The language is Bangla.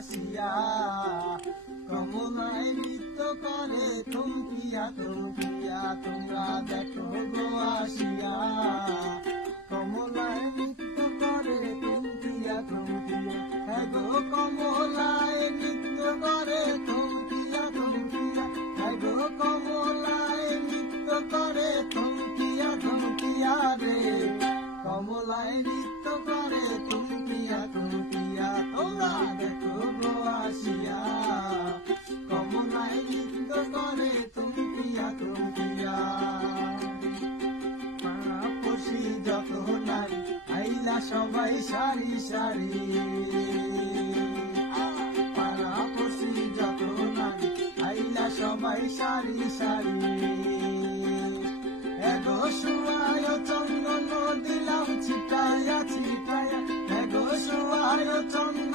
আসিয়া কমলায় নৃত্য করে থমকিয়া থমকিয়া তোমরা দেখো গো আসিয়া কমলায় নৃত্য করে থমকিয়া থমকিয়া হ্যাঁ গো কমলায় নৃত্য করে থমকিয়া থমকিয়া হ্যাঁ গো কমলায় নৃত্য করে থমকিয়া থমকিয়া রে কমলায় নৃত্য করে থমকিয়া থমকিয়া তোমরা দেখো গো আসিয়া কমলায় নৃত্য করে থমকিয়া থমকিয়া পাড়াপড়শি যত নাই আইলা সবাই সারি সারি পাড়াপড়শি যত নাই আইলা সবাই সারি সারি এগো শুয়ায় চন্দন দিলাম ছিটায়া ছিটায়া এগো শুয়ায় চন্দন